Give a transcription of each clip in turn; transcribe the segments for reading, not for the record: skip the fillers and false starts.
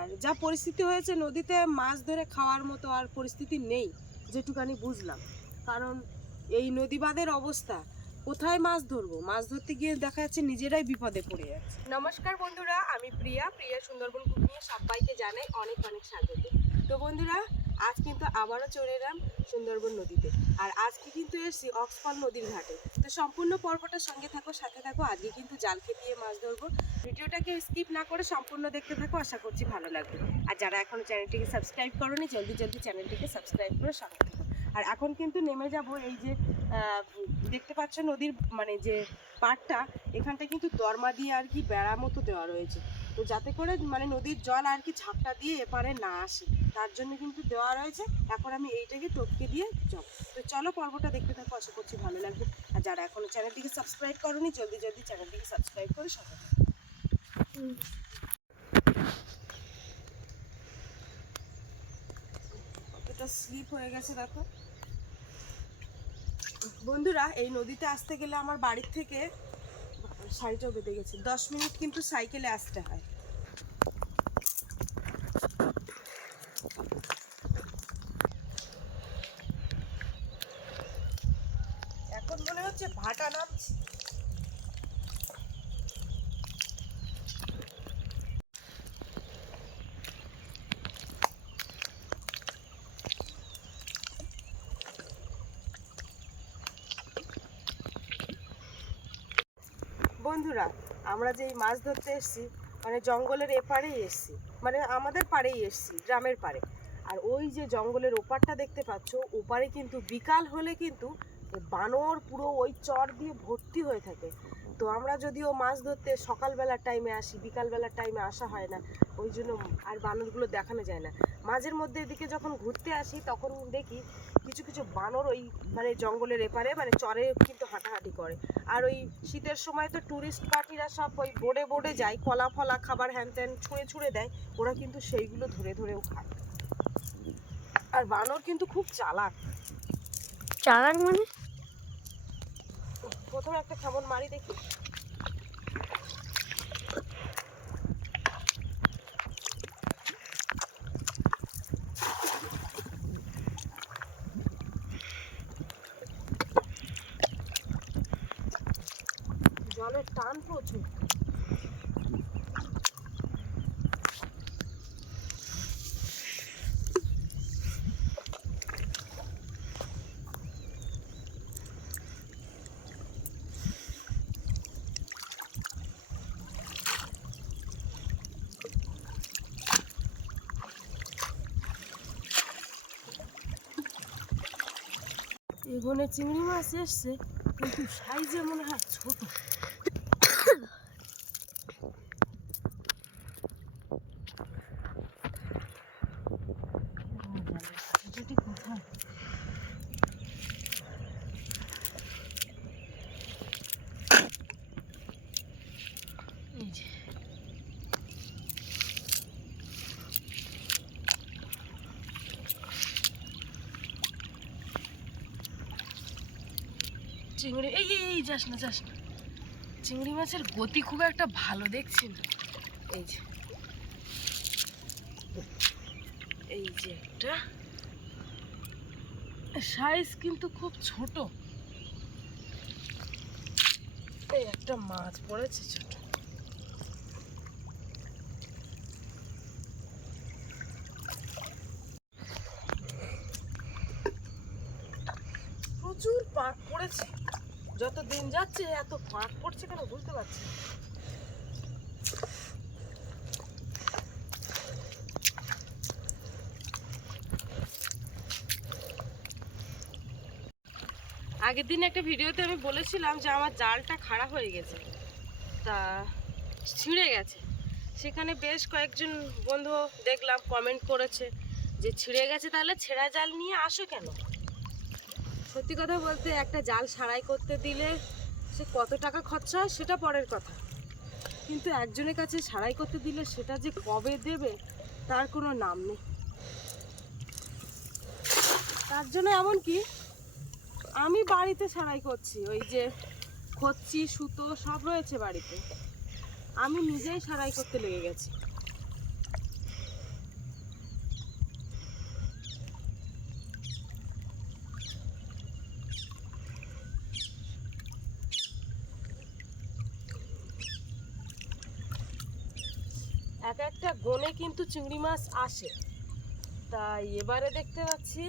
আর যা পরিস্থিতি হয়েছে নদীতে মাছ ধরে খাওয়ার মতো আর পরিস্থিতি নেই যেটুকানি বুঝলাম। কারণ এই নদী বাঁধের অবস্থা, কোথায় মাছ ধরবো? মাছ ধরতে গিয়ে দেখা যাচ্ছে নিজেরাই বিপদে পড়ে যাচ্ছে। নমস্কার বন্ধুরা, আমি প্রিয়া সুন্দরবন কুকিংয়ে সবাইকে জানাই অনেক অনেক স্বাগত। তো বন্ধুরা, আজ কিন্তু আবারও চলে এলাম সুন্দরবন নদীতে। আর আজকে কিন্তু এসেছি অক্সফল নদীর ঘাটে। তো সম্পূর্ণ পর্বটার সঙ্গে থাকো, সাথে থাকো। আজকে কিন্তু জাল খেপিয়ে মাছ ধরবো। ভিডিওটাকে স্কিপ না করে সম্পূর্ণ দেখতে থাকো, আশা করছি ভালো লাগবে। আর যারা এখনো চ্যানেলটিকে সাবস্ক্রাইব করোনি, জলদি জলদি চ্যানেলটিকে সাবস্ক্রাইব করে সঙ্গে থাকো। আর এখন কিন্তু নেমে যাব। এই যে দেখতে পাচ্ছ নদীর মানে যে পাড়টা, এখানটা কিন্তু দরমা দিয়ে আর কি বেড়া মতো দেওয়া রয়েছে। তো যাতে করে মানে নদীর জল আর কি ঝাপটা দিয়ে এপারে না আসে, তার জন্য কিন্তু দেওয়া রয়েছে। এখন আমি এইটাকে টপকে দিয়ে যাব। তো চলো পর্বটা দেখতে থাকো, আশা করছি ভালো লাগবে। আর যারা এখনো চ্যানেলটিকে সাবস্ক্রাইব করোনি, জলদি জলদি চ্যানেলটিকে সাবস্ক্রাইব করে সঙ্গে থাকো। কতটা স্লিপ হয়ে গেছে দেখো বন্ধুরা। এই নদীতে আসতে গেলে আমার বাড়ির থেকে শাড়িটাও বেঁধে গেছে, 10 মিনিট কিন্তু সাইকেলে আসতে হয়। এখন মনে হচ্ছে ভাটা নামছি। বন্ধুরা, আমরা যে মাছ ধরতে এসেছি মানে জঙ্গলের এপারেই এসেছি, মানে আমাদের পাড়েই এসেছি, গ্রামের পাড়ে। আর ওই যে জঙ্গলের ওপারটা দেখতে পাচ্ছ, ওপারে কিন্তু বিকাল হলে কিন্তু বানর পুরো ওই চর দিয়ে ভর্তি হয়ে থাকে। তো আমরা যদিও মাছ ধরতে সকালবেলার টাইমে আসি, বিকালবেলার টাইমে আসা হয় না, ওই জন্য আর বানরগুলো দেখানো যায় না। মাঝের মধ্যে এদিকে যখন ঘুরতে আসি তখন দেখি কিছু কিছু বানর ওই মানে জঙ্গলের এপারে মানে চরে কিন্তু হাঁটাহাঁটি করে। আর ওই শীতের সময় তো টুরিস্ট পার্টিরা সব ওই বোর্ডে বোর্ডে যায়, কলা ফলা খাবার হ্যান ত্যান ছুঁড়ে ছুঁড়ে দেয়, ওরা কিন্তু সেইগুলো ধরে ধরেও খায়। আর বানর কিন্তু খুব চালাক। চালাক মানে? প্রথমে একটা কেমন মারি দেখি। জলের টান প্রচুর। এখানে চিংড়ি মাছ এসছে, কিন্তু সাইজে মনে হয় ছোট। চিংড়ি এই এই যাস না যাস না। চিংড়ি মাছের গতি খুব একটা ভালো দেখছি না। এই যে এই যে একটা সাইজ কিন্তু খুব ছোট। এই একটা মাছ পড়েছে ছোট। প্রচুর পাক পড়েছে। যত দিন যাচ্ছে এত পাক পড়ছে কেন বুঝতে পারছি। আগের দিন একটা ভিডিওতে আমি বলেছিলাম যে আমার জালটা খাড়া হয়ে গেছে, তা ছিঁড়ে গেছে। সেখানে বেশ কয়েকজন বন্ধু দেখলাম কমেন্ট করেছে যে ছিঁড়ে গেছে তাহলে ছেঁড়া জাল নিয়ে আসো কেন। সত্যি কথা বলতে একটা জাল সারাই করতে দিলে সে কত টাকা খরচা হয় সেটা পরের কথা, কিন্তু একজনের কাছে সারাই করতে দিলে সেটা যে কবে দেবে তার কোনো নাম নেই। তার জন্য এমনকি আমি বাড়িতে সারাই করছি, ওই যে খচ্চি সুতো সব রয়েছে বাড়িতে, আমি নিজেই সারাই করতে লেগে গেছি। এক একটা গনে কিন্তু চিংড়ি মাছ আসে। তাই এবারে দেখতে পাচ্ছি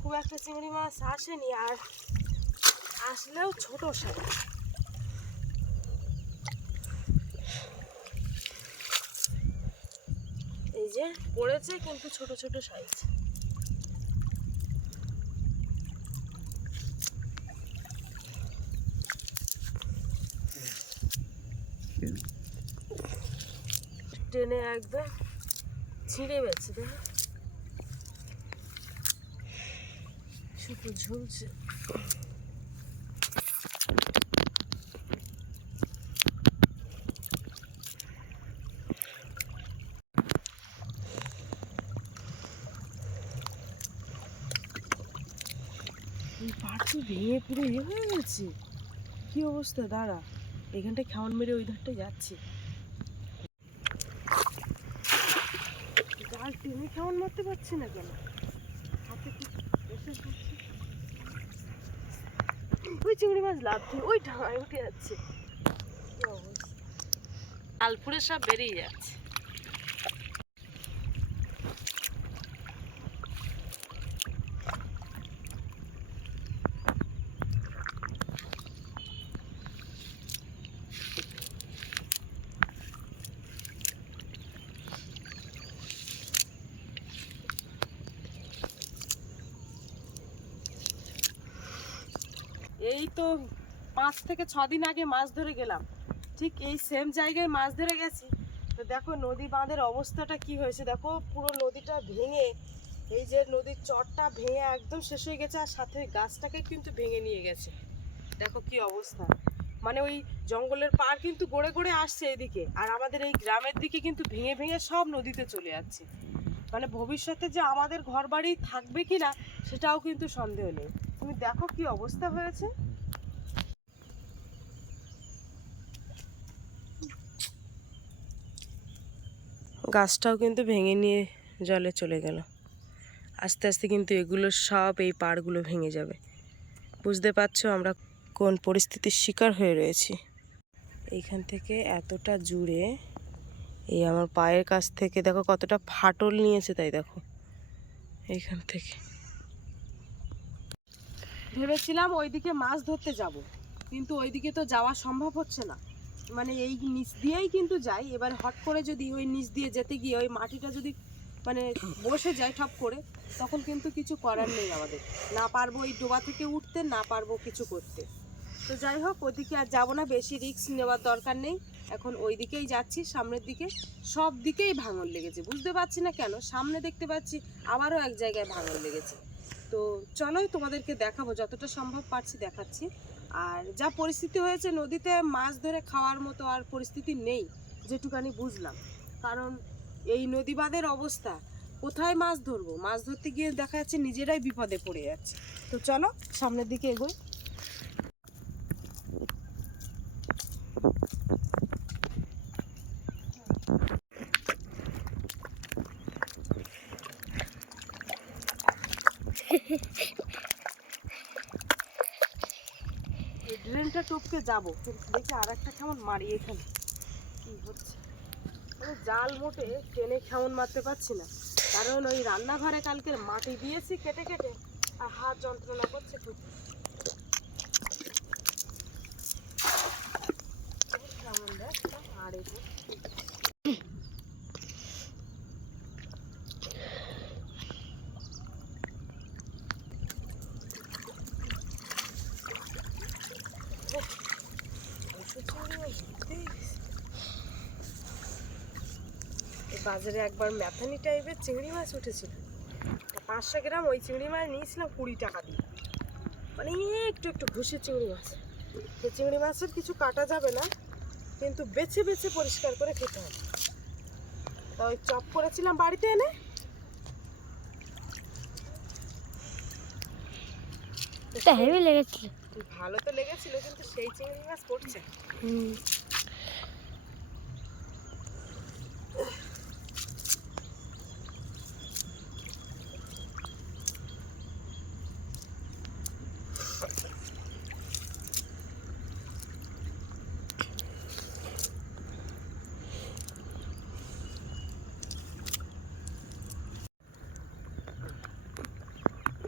খুব একটা চিংড়ি মাছ আসেনি, আর আসলেও ছোট সাইজ। এই যে পড়েছে কিন্তু ছোট ছোট সাইজ। টেনে একদম ছিঁড়ে গেছে, দেখো শুধু ঝুলছে। এই পাট তো ভেঙে পুরো হয়ে গেছে, কি অবস্থা! দাঁড়া, এখানটায় খাওয়ান মেরে ওই ধারটায় যাচ্ছি। জাল টেনে খাওয়ান মারতে পারছি না কেন, হাতে কি প্রেশার পড়ছে। ওই চিংড়ি মাছ লাভ দিয়ে ওই ঢাঁড়ায় উঠে যাচ্ছে, কি অবস্থা! আলপুরে সব বেরিয়ে যাচ্ছে। এই তো 5 থেকে 6 দিন আগে মাছ ধরে গেলাম, ঠিক এই সেম জায়গায় মাছ ধরে গেছি। তো দেখো নদী বাঁধের অবস্থাটা কি হয়েছে, দেখো পুরো নদীটা ভেঙে, এই যে নদীর চরটা ভেঙে একদম শেষ হয়ে গেছে, আর সাথে গাছটাকে কিন্তু ভেঙে নিয়ে গেছে। দেখো কি অবস্থা, মানে ওই জঙ্গলের পাড় কিন্তু গড়ে গড়ে আসছে এইদিকে, আর আমাদের এই গ্রামের দিকে কিন্তু ভেঙে ভেঙে সব নদীতে চলে যাচ্ছে। মানে ভবিষ্যতে যে আমাদের ঘর বাড়ি থাকবে কিনা সেটাও কিন্তু সন্দেহ নেই। তুমি দেখো কি অবস্থা হয়েছে। গাছটাও কিন্তু ভেঙে নিয়ে জলে চলে গেল। আস্তে আস্তে কিন্তু এগুলো সব, এই পাড়গুলো ভেঙে যাবে। বুঝতে পারছো আমরা কোন পরিস্থিতির শিকার হয়ে রয়েছি। এইখান থেকে এতটা জুড়ে, এই আমার পায়ের কাছ থেকে দেখো কতটা ফাটল নিয়েছে, তাই দেখো এইখান থেকে। ভেবেছিলাম ওইদিকে মাছ ধরতে যাব, কিন্তু ওইদিকে তো যাওয়া সম্ভব হচ্ছে না। মানে এই নিচ দিয়েই কিন্তু যাই, এবার হট করে যদি ওই নিচ দিয়ে যেতে গিয়ে ওই মাটিটা যদি মানে বসে যায় ঠপ করে, তখন কিন্তু কিছু করার নেই আমাদের। না পারবো এই ডোবা থেকে উঠতে, না পারবো কিছু করতে। তো যাই হোক, ওইদিকে আর যাবো না, বেশি রিস্ক নেওয়ার দরকার নেই। এখন ওই দিকেই যাচ্ছি, সামনের দিকে। সব দিকেই ভাঙন লেগেছে, বুঝতে পারছি না কেন। সামনে দেখতে পাচ্ছি আবারও এক জায়গায় ভাঙন লেগেছে। তো চলো তোমাদেরকে দেখাবো, যতটা সম্ভব পারছি দেখাচ্ছি। আর যা পরিস্থিতি হয়েছে, নদীতে মাছ ধরে খাওয়ার মতো আর পরিস্থিতি নেই যেটুকানি বুঝলাম। কারণ এই নদী বাঁধের অবস্থা, কোথায় মাছ ধরবো? মাছ ধরতে গিয়ে দেখা যাচ্ছে নিজেরাই বিপদে পড়ে যাচ্ছে। তো চলো সামনের দিকে এগোই। এই ড্রেনটা টপকে যাবো, কিন্তু দেখি আর একটা কেমন মারি এখানে কি হচ্ছে। আমি জাল মোটে টেনে কেমন মারতে পারছি না, কারণ ওই রান্নাঘরে কালকের মাটি দিয়েছি কেটে কেটে, আর হাত যন্ত্রণা করছে খুব। কেমন দেখ আর এটা বাজারে একবার ম্যাথানি টাইপের চিংড়ি মাছ উঠেছিল, 500 গ্রাম ওই চিংড়ি মাছ নিয়েছিলাম 20 টাকা দিয়ে। মানে একটু একটু ঘুষে চিংড়ি মাছ। এই চিংড়ি মাছের কিছু কাটা যাবে না, কিন্তু বেছে বেছে পরিষ্কার করে খেতে হবে। তা ওই চপ করেছিলাম বাড়িতে এনে। হেভি লেগেছিল। ভালো তো লেগেছিল, কিন্তু সেই চিংড়ি মাছ পড়ছে।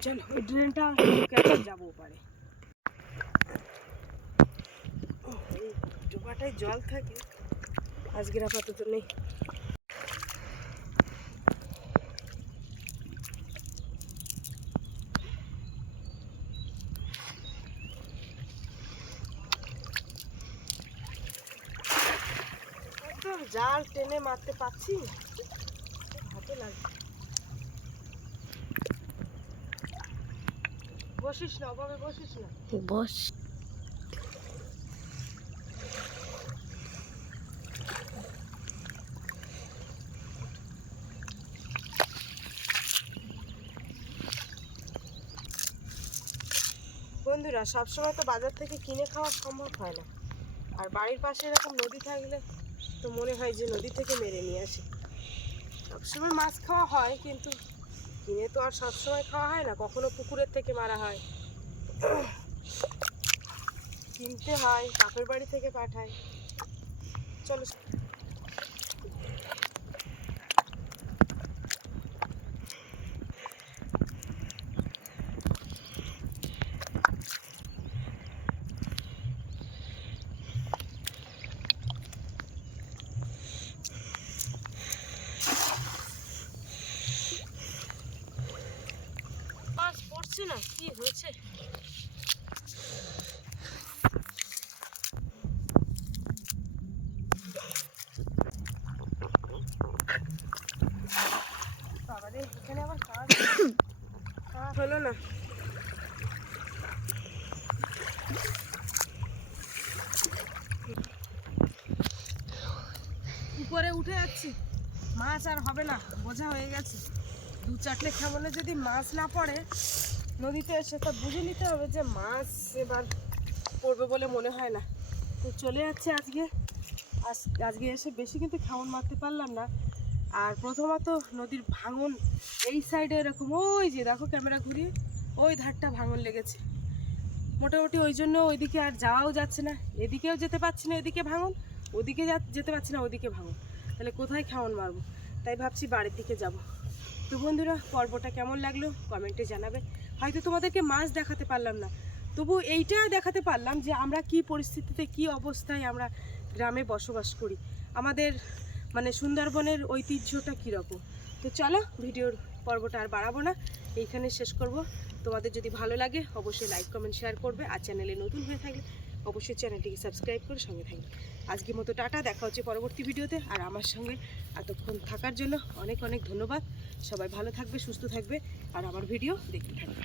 চলো ওই ড্রেনটা যাবো পারে, এই ডোবাটায় জল থাকে, আজকের আপাতত নেই। একদম জাল টেনে মারতে পারছি না, হাতে লাগবে। বসিস না, অভাবে বসিস না। বস। বন্ধুরা, সবসময় তো বাজার থেকে কিনে খাওয়া সম্ভব হয় না, আর বাড়ির পাশে এরকম নদী থাকলে তো মনে হয় যে নদী থেকে মেরে নিয়ে আসি। সবসময় মাছ খাওয়া হয়, কিন্তু কিনে তো আর সবসময় খাওয়া হয় না, কখনো পুকুরের থেকে মারা হয়, কিনতে হয়, বাপের বাড়ি থেকে পাঠায়। চলো মাছ পড়ছে না, কি হয়েছে? বাবারে, এখানে আবার কাজ হলো না। উপরে উঠে যাচ্ছি, মাছ আর হবে না, বোঝা হয়ে গেছে। 2-4টে খেমনে যদি মাছ না পড়ে নদীতে এসে, তো বুঝে নিতে হবে যে মাছ এবার পড়বে বলে মনে হয় না। তো চলে যাচ্ছে আজকে এসে বেশি কিন্তু খেমন মারতে পারলাম না। আর প্রথমত নদীর ভাঙন এই সাইডে এরকম, ওই যে দেখো ক্যামেরা ঘুরিয়ে, ওই ধারটা ভাঙন লেগেছে মোটামুটি, ওই জন্য ওইদিকে আর যাওয়াও যাচ্ছে না, এদিকেও যেতে পারছি না, এদিকে ভাঙন, ওদিকে যেতে পারছি না, ওদিকে ভাঙন, তাহলে কোথায় খেমন মারবো? তাই ভাবছি বাড়ির দিকে যাব। তো বন্ধুরা, পর্বটা কেমন লাগলো কমেন্টে জানাবে। হয়তো তোমাদেরকে মাছ দেখাতে পারলাম না, তবু এইটা দেখাতে পারলাম যে আমরা কি পরিস্থিতিতে, কি অবস্থায় আমরা গ্রামে বসবাস করি, আমাদের মানে সুন্দরবনের ঐতিহ্যটা কীরকম। তো চলো, ভিডিওর পর্বটা আর বাড়াবো না, এইখানে শেষ করব। তোমাদের যদি ভালো লাগে অবশ্যই লাইক কমেন্ট শেয়ার করবে, আর চ্যানেলে নতুন হয়ে থাকলে অবশ্যই চ্যানেলটিকে সাবস্ক্রাইব করে সঙ্গে থাকবে। আজকের মতো টাটা, দেখা হচ্ছে পরবর্তী ভিডিওতে। আর আমার সঙ্গে এতক্ষণ থাকার জন্য অনেক অনেক ধন্যবাদ। সবাই ভালো থাকবে, সুস্থ থাকবে, আর আমার ভিডিও দেখতে থাকবে।